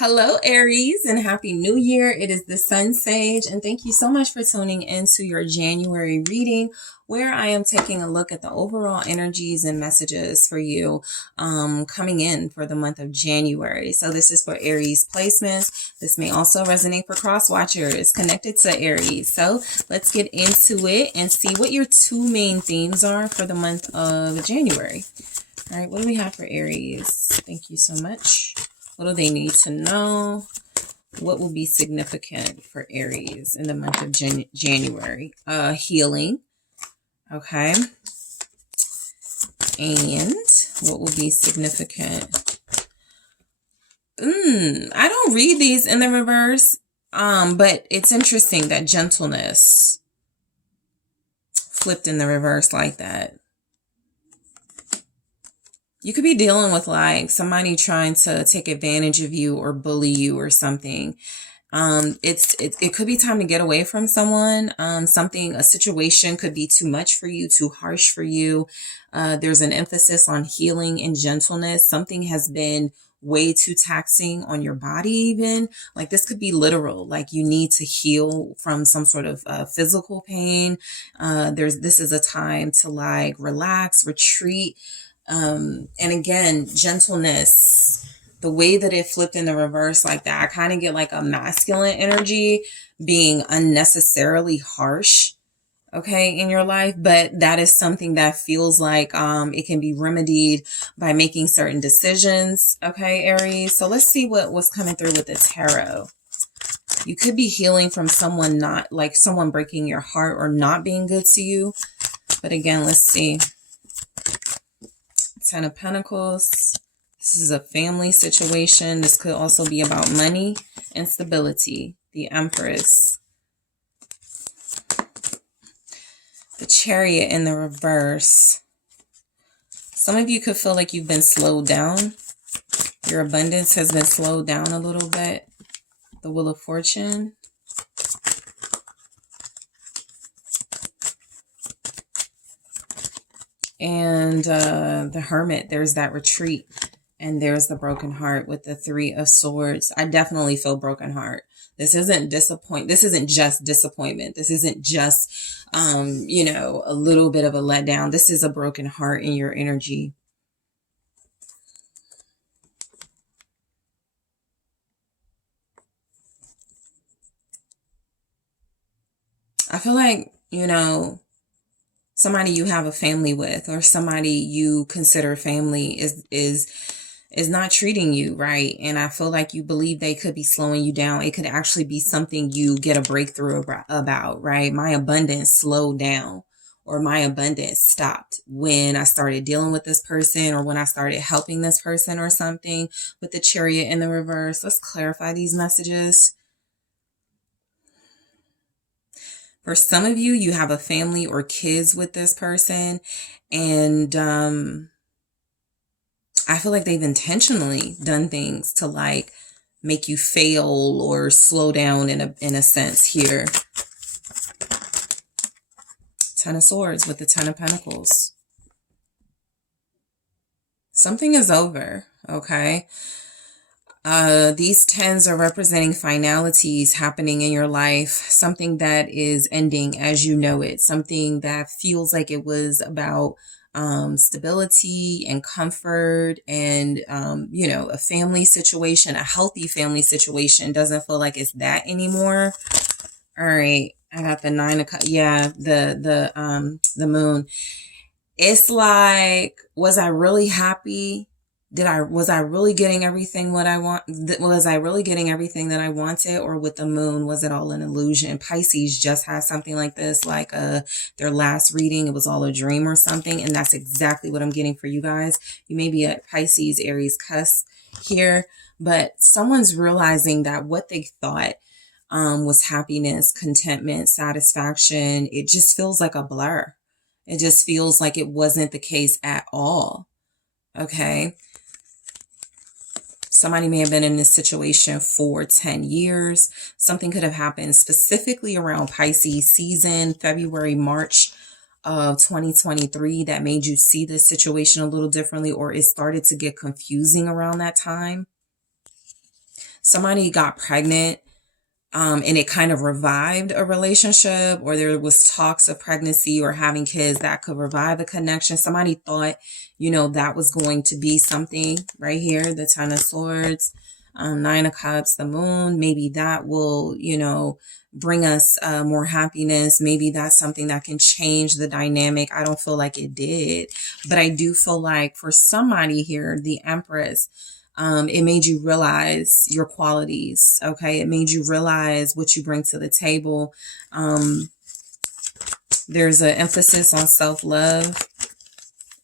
Hello, Aries, and Happy New Year. It is the SunSage, and thank you so much for tuning into your January reading, where I am taking a look at the overall energies and messages for you coming in for the month of January. So this is for Aries placements. This may also resonate for cross watchers connected to Aries. So let's get into it and see what your two main themes are for the month of January. All right, what do we have for Aries? Thank you so much. What do they need to know? What will be significant for Aries in the month of January? Healing. Okay. And what will be significant? I don't read these in the reverse. But it's interesting that gentleness flipped in the reverse like that. You could be dealing with like somebody trying to take advantage of you or bully you or something. It could be time to get away from someone. A situation could be too much for you, too harsh for you. There's an emphasis on healing and gentleness. Something has been way too taxing on your body even. Like this could be literal, like you need to heal from some sort of physical pain. This is a time to like relax, retreat. And again, gentleness, the way that it flipped in the reverse like that, I kind of get like a masculine energy being unnecessarily harsh, okay, in your life. But that is something that feels like it can be remedied by making certain decisions, okay, Aries. So let's see what was coming through with the tarot. You could be healing from someone someone breaking your heart or not being good to you. But again, let's see. Ten of Pentacles. This is a family situation. This could also be about money and stability. The Empress. The Chariot in the reverse. Some of you could feel like you've been slowed down. Your abundance has been slowed down a little bit. The Wheel of Fortune. And the Hermit, there's that retreat. And there's the broken heart with the Three of Swords. I definitely feel broken heart. This isn't This isn't just disappointment. This isn't just, a little bit of a letdown. This is a broken heart in your energy. I feel like, somebody you have a family with or somebody you consider family is not treating you right. And I feel like you believe they could be slowing you down. It could actually be something you get a breakthrough about, right? My abundance slowed down or my abundance stopped when I started dealing with this person or when I started helping this person or something. With the Chariot in the reverse, let's clarify these messages. For some of you, you have a family or kids with this person, and I feel like they've intentionally done things to like make you fail or slow down in a sense here. Ten of Swords with the Ten of Pentacles. Something is over, okay? These tens are representing finalities happening in your life, something that is ending as you know it, something that feels like it was about stability and comfort and, a family situation, a healthy family situation doesn't feel like it's that anymore. All right. I got the Nine of Cups. Yeah. The Moon. It's like, was I really happy? Was I really getting everything what I want? Was I really getting everything that I wanted? Or with the Moon, was it all an illusion? Pisces just had something like this, like their last reading, it was all a dream or something. And that's exactly what I'm getting for you guys. You may be at Pisces, Aries cusp here, but someone's realizing that what they thought was happiness, contentment, satisfaction, it just feels like a blur. It just feels like it wasn't the case at all. Okay. Somebody may have been in this situation for 10 years. Something could have happened specifically around Pisces season, February, March of 2023 that made you see this situation a little differently, or it started to get confusing around that time. somebody got pregnant, and it kind of revived a relationship, or there was talks of pregnancy or having kids that could revive a connection. Somebody thought, that was going to be something right here, the Ten of Swords, Nine of Cups, the Moon. Maybe that will, bring us more happiness. Maybe that's something that can change the dynamic. I don't feel like it did, but I do feel like for somebody here, the Empress, it made you realize your qualities. Okay. It made you realize what you bring to the table. There's an emphasis on self-love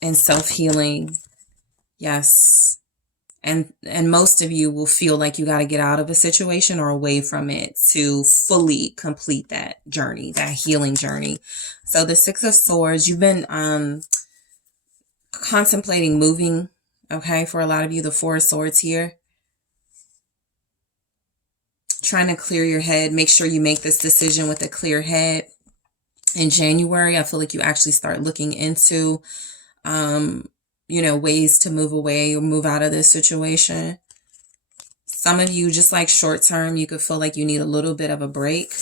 and self-healing. Yes. And most of you will feel like you got to get out of a situation or away from it to fully complete that journey, that healing journey. So the Six of Swords, you've been contemplating moving. Okay, for a lot of you, the Four of Swords here. Trying to clear your head. Make sure you make this decision with a clear head. In January, I feel like you actually start looking into, ways to move away or move out of this situation. Some of you, just like short term, you could feel like you need a little bit of a break.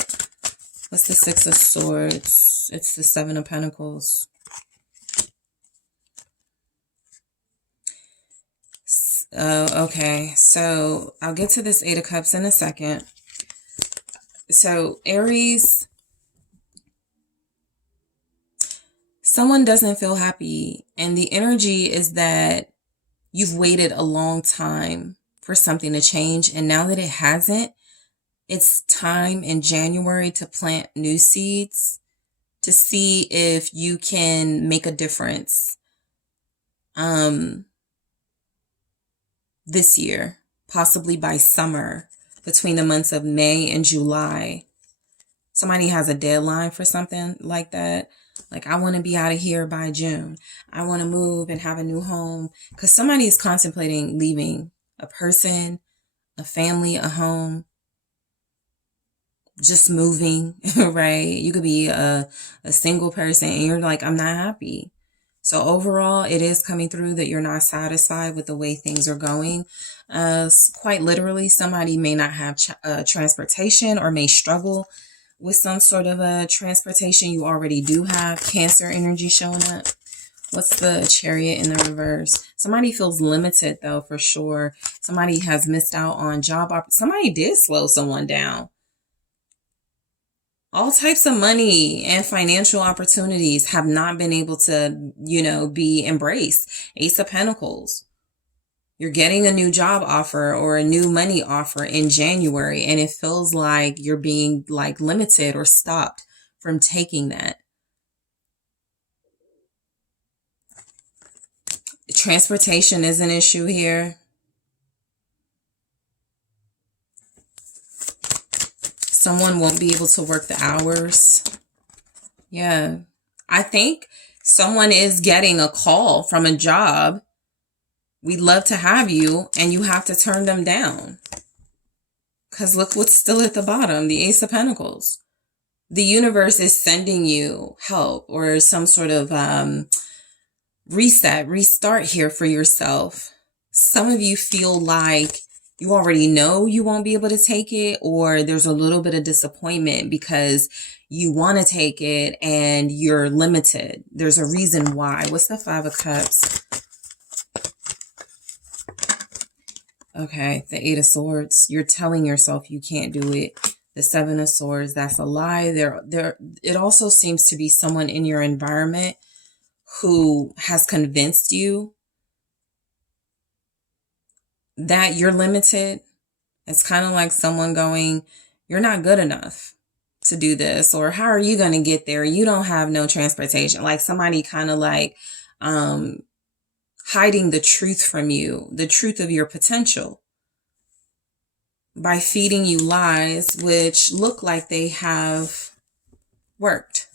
What's the Six of Swords? It's the Seven of Pentacles. Okay, so I'll get to this Eight of Cups in a second. So Aries, someone doesn't feel happy, and the energy is that you've waited a long time for something to change, and now that it hasn't, it's time in January to plant new seeds to see if you can make a difference. This year, possibly by summer, between the months of May and July. Somebody has a deadline for something like that. Like, I want to be out of here by June. I want to move and have a new home. Because somebody is contemplating leaving a person, a family, a home. Just moving, right? You could be a single person and you're like, I'm not happy. So overall, it is coming through that you're not satisfied with the way things are going. Quite literally, somebody may not have transportation or may struggle with some sort of a transportation. You already do have Cancer energy showing up. What's the Chariot in the reverse? Somebody feels limited, though, for sure. Somebody has missed out on job opportunities. Somebody did slow someone down. All types of money and financial opportunities have not been able to, be embraced. Ace of Pentacles. You're getting a new job offer or a new money offer in January, and it feels like you're being limited or stopped from taking that. Transportation is an issue here. Someone won't be able to work the hours. Yeah. I think someone is getting a call from a job. We'd love to have you, and you have to turn them down. Because look what's still at the bottom, the Ace of Pentacles. The universe is sending you help or some sort of restart here for yourself. Some of you feel like you already know you won't be able to take it, or there's a little bit of disappointment because you want to take it and you're limited. There's a reason why. What's the Five of Cups? Okay, the Eight of Swords. You're telling yourself you can't do it. The Seven of Swords, that's a lie. It also seems to be someone in your environment who has convinced you that you're limited. It's kind of like someone going, you're not good enough to do this, or how are you going to get there? You don't have no transportation. Like somebody kind of hiding the truth from you, the truth of your potential, by feeding you lies which look like they have worked.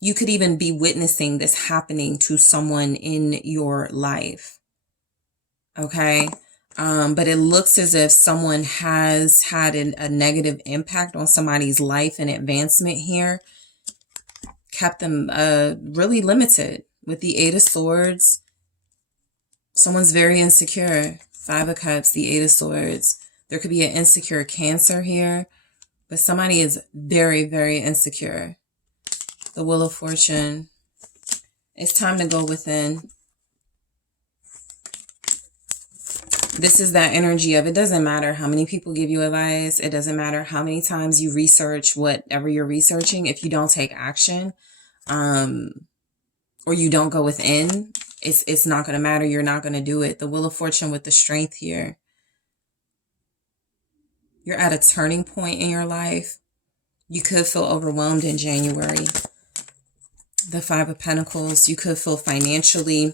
You could even be witnessing this happening to someone in your life. Okay. But it looks as if someone has had a negative impact on somebody's life and advancement here. Kept them really limited. With the Eight of Swords, someone's very insecure. Five of Cups, the Eight of Swords. There could be an insecure Cancer here, but somebody is very, very insecure. The Wheel of Fortune. It's time to go within. This is that energy of, it doesn't matter how many people give you advice. It doesn't matter how many times you research whatever you're researching. If you don't take action, or you don't go within, it's not going to matter. You're not going to do it. The Wheel of Fortune with the Strength here. You're at a turning point in your life. You could feel overwhelmed in January. The Five of Pentacles. You could feel financially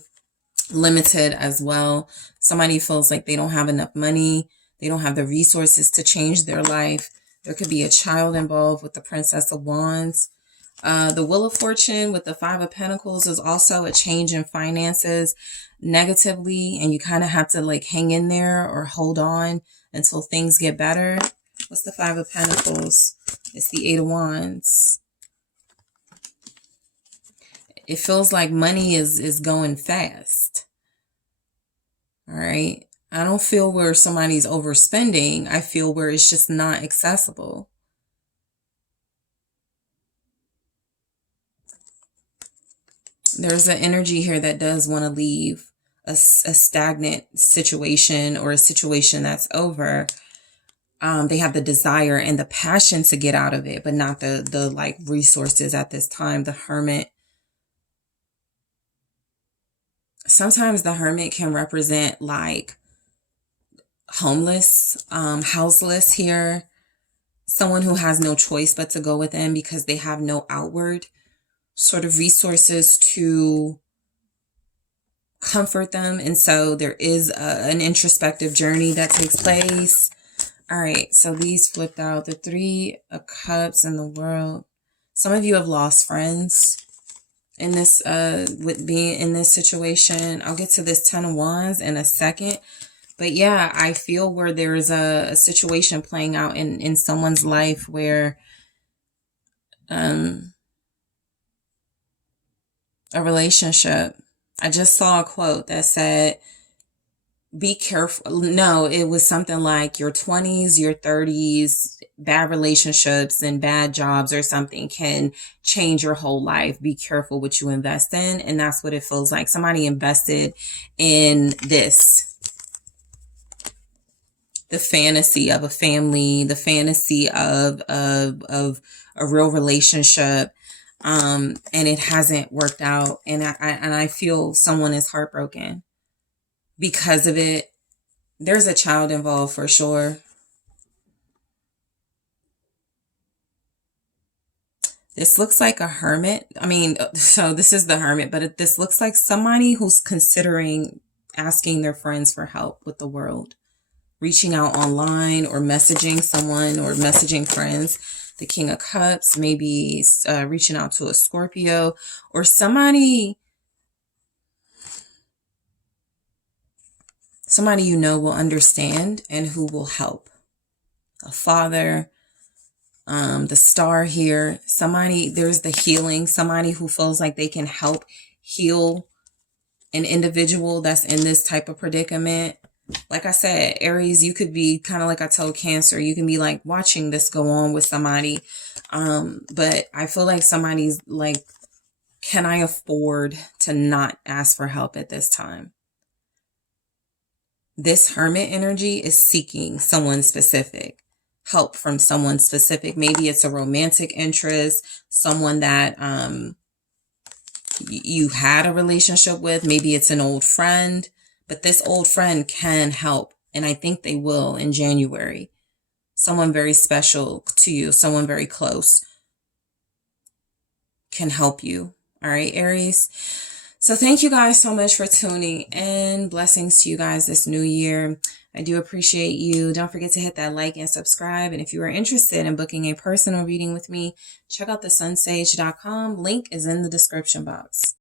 limited as well. Somebody feels like they don't have enough money. They don't have the resources to change their life. There could be a child involved with the Princess of Wands. The Wheel of Fortune with the Five of Pentacles is also a change in finances negatively. And you kind of have to like hang in there or hold on until things get better. What's the Five of Pentacles? It's the Eight of Wands. It feels like money is going fast. All right. I don't feel where somebody's overspending. I feel where it's just not accessible. There's an energy here that does want to leave a stagnant situation or a situation that's over. They have the desire and the passion to get out of it, but not the like resources at this time. The Hermit. Sometimes the Hermit can represent like homeless, houseless here. Someone who has no choice but to go within because they have no outward sort of resources to comfort them. And so there is an introspective journey that takes place. All right, so these flipped out. The Three of Cups and the World. Some of you have lost friends in this, with being in this situation. I'll get to this Ten of Wands in a second. But yeah, I feel where there's a situation playing out in someone's life where a relationship. I just saw a quote that said, be careful. No, it was something like your 20s, your 30s, bad relationships and bad jobs or something can change your whole life. Be careful what you invest in. And that's what it feels like. Somebody invested in this. The fantasy of a family, the fantasy of a real relationship. And it hasn't worked out. And I feel someone is heartbroken because of it. There's a child involved for sure. This looks like a hermit. I mean, so this is the Hermit, but this looks like somebody who's considering asking their friends for help with the world. Reaching out online or messaging someone or messaging friends. The King of Cups, maybe reaching out to a Scorpio or somebody you know will understand and who will help. A father, the Star here, somebody, there's the healing, somebody who feels like they can help heal an individual that's in this type of predicament. Like I said, Aries, you could be kind of like I told Cancer, you can be like watching this go on with somebody. But I feel like somebody's like, can I afford to not ask for help at this time? This Hermit energy is seeking someone specific, help from someone specific. Maybe it's a romantic interest, someone that you had a relationship with. Maybe it's an old friend. But this old friend can help, and I think they will in January. Someone very special to you, someone very close can help you. All right, Aries. So thank you guys so much for tuning in. Blessings to you guys this new year. I do appreciate you. Don't forget to hit that like and subscribe. And if you are interested in booking a personal reading with me, check out TheSunSage.com. Link is in the description box.